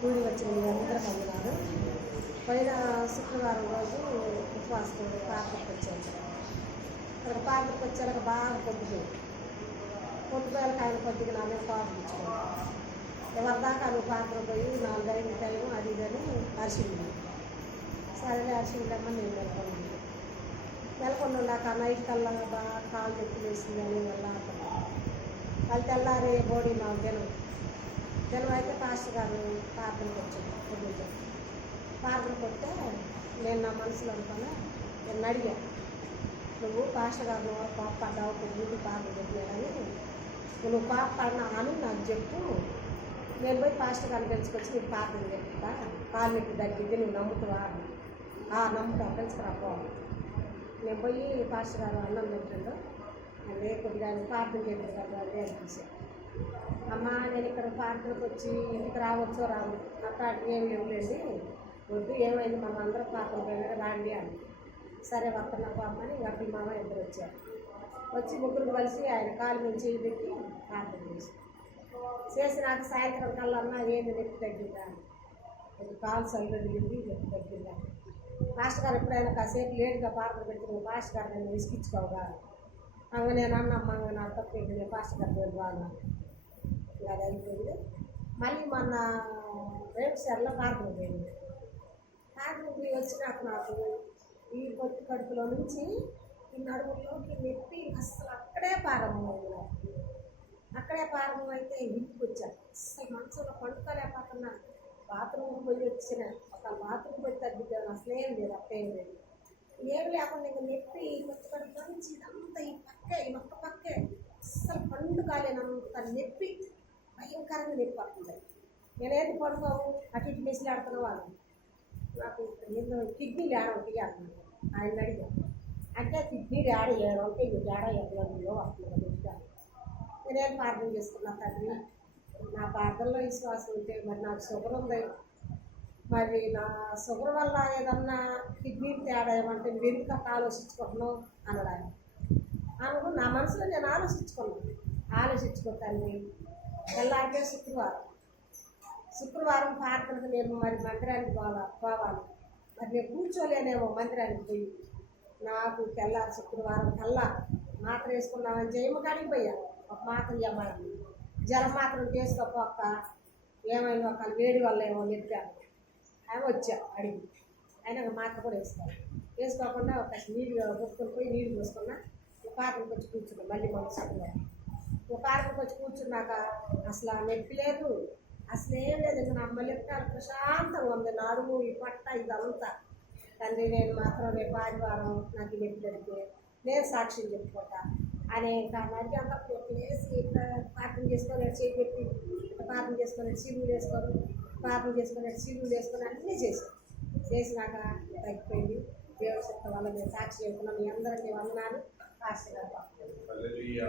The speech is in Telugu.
కూడి వచ్చిన మీ అందరం అన్నారు. పోయిన శుక్రవారం రోజు ఉపవాసం పార్కుకి వచ్చాను. అక్కడ పార్కుకి వచ్చాక బాగా పొద్దుపోయాక ఆయన కొద్దిగా నా మీద కోపం ఇచ్చుకున్నాను. ఎవరిదాకా నువ్వు పార్కులో పోయి 4-5 టైం అది ఇదని అరిసింది. సరేలే అరిసిందమ్మా నేను నెలకొని ఉండాక నైట్ కల్లా బాగా కాలు చెప్పి వేసింది అని వల్ల వాళ్ళు తెల్లారి బోడీ మాకు జనం అయితే పాస్టర్ గారు పార్కులకు వచ్చాను. పొద్దున్న పార్కులకు వస్తే నేను నా మనసులో అనుకున్నా, నేను అడిగా, నువ్వు పాస్టర్ గారు పాపడ్డావు కొద్ది పార్కులు చెప్పినాడని నువ్వు పాపడినా అని నాకు చెప్పు, నేను పోయి పాస్టర్ గారిని పెంచుకొచ్చి నీకు పార్కులు చెప్తా, కాలు నొప్పి తగ్గిద్ది, నువ్వు నమ్ముతావా? నమ్ముతా, పెంచుకురాపోవాలి. నేను పోయి పాస్టర్ గారు అన్నం పెట్టిండు, అదే కొద్దిగా పార్కులు చెప్పారు కదా అదే అనిపించాను. అమ్మ నేను ఇక్కడ పార్కులకు వచ్చి ఇంటికి రావచ్చో రాదు, అక్కడ ఏం లేవులేండి, వద్దు ఏమైంది మనం అందరం పార్కులు పోయినా రాండి అని. సరే వస్తున్నా అమ్మని అక్కడ మామ ఇద్దరు వచ్చారు. వచ్చి ముగ్గురు కలిసి ఆయన కాలు నుంచి పెట్టి ప్రార్థన చేసి నాకు సాయంత్రం కల్లా అన్న ఏంది నొప్పి తగ్గిందా, కాలు సరిగ్గింది నొప్పి తగ్గిందా, మాస్టర్ గారు ఎప్పుడైనా కాసేపు లేట్గా పార్కులు పెట్టి మాస్టర్ గారు నన్ను విసిగించుకోగా అంగ నేను అన్నమ్మ నాకు తప్పింది, నేను మాస్టర్ గారు పోయి బాగా ఇలా అయిపోయింది. మళ్ళీ మొన్న రేపుసార్లో పార్కులు పోయింది. పార్కులు పోయి వచ్చినాక నాకు ఈ పొత్తి కడుపులో నుంచి ఈ నడుములోకి నొప్పి అసలు అక్కడే ప్రారంభమైంది. అక్కడే ప్రారంభమైతే ఇంటికి వచ్చాను. అసలు మనసులో పండుకోలేకపోతున్నాను. బాత్రూమ్కి పోయి వచ్చిన ఒక బాత్రూమ్ పోయి తగ్గిద్దాను, అసలు ఏం లేదు, అప్పేం లేదు, ఏమి లేకుండా ఇంకా నొప్పి పొత్తి కడుపులో నుంచి ఇదంతా ఈ పక్కే ఈ ఒక్క పక్కే అస్సలు పండు కాలేనంత నొప్పి, భయంకరంగా నొప్పి పడుతుంది. నేనేది పడుకోవు అటు ఇటు మిసిలాడుతున్న వాళ్ళు నాకు కిడ్నీలు ఏడంటే అంటున్నాను. ఆయన అడిగాను అంటే కిడ్నీలు ఏడంటే ఇది ఏడా ఎక్కడో వస్తుంది చెప్తాను. నేనేం ప్రార్థన చేసుకున్నా, తండ్రి నా ప్రార్థనలో విశ్వాసం ఉంటే మరి నాకు షుగర్ ఉంది, మరి నా షుగర్ వల్ల ఏదన్నా కిడ్నీ తేడా ఏమంటే నువ్వు ఎందుకు ఆలోచించుకుంటున్నావు అనడానికి అనుకు నా మనసులో నేను ఆలోచించుకుంటాను. తెల్లారికే శుక్రవారం పార్కులకు నేను మరి మందిరానికి పోవాలి, మరి నేను కూర్చోలేనేమో మందిరానికి పోయి. నాకు తెల్లారి శుక్రవారం కల్లా మాత్ర వేసుకున్నామని జయము కాడికి పోయా, ఒక మాత్ర ఇవ్వమని జ్వరం మాత్రం చేసుకోక ఏమైనా ఒక వేడి వల్ల ఏమో చెప్పాను. ఆమె వచ్చా అడిగి అయినా మాత్ర కూడా వేసుకోకుండా ఒక నీళ్ళు కొట్టుకొని పోయి నీళ్ళు పోసుకున్నా. పార్కులకు వచ్చి కూర్చున్నాం. మళ్ళీ మనసుకున్నా పార్కులకు వచ్చి కూర్చున్నాక అసలు ఆ నొప్పి లేదు, అసలు ఏం లేదు. ఇంకా నా మల్లెట్టాలు ప్రశాంతంగా ఉంది, నడుము ఈ పట్ట ఇదంతా. తండ్రి నేను మాత్రం రేపు ఆదివారం నాకు నొప్పి జరిగితే నేను సాక్ష్యం చెప్పుకుంటా అని ఇంకా మరి అంతా వేసి ప్రార్థన చేసుకొని చేయి పెట్టి ప్రార్థన చేసుకొని సీలులు వేసుకొని అన్నీ చేసినాక తగ్గిపోయింది. దేవుడి శక్తి వల్ల నేను సాక్షి చెప్తున్నాను. మీ అందరికీ వందనాలు. ఆశీర్వాదాలు.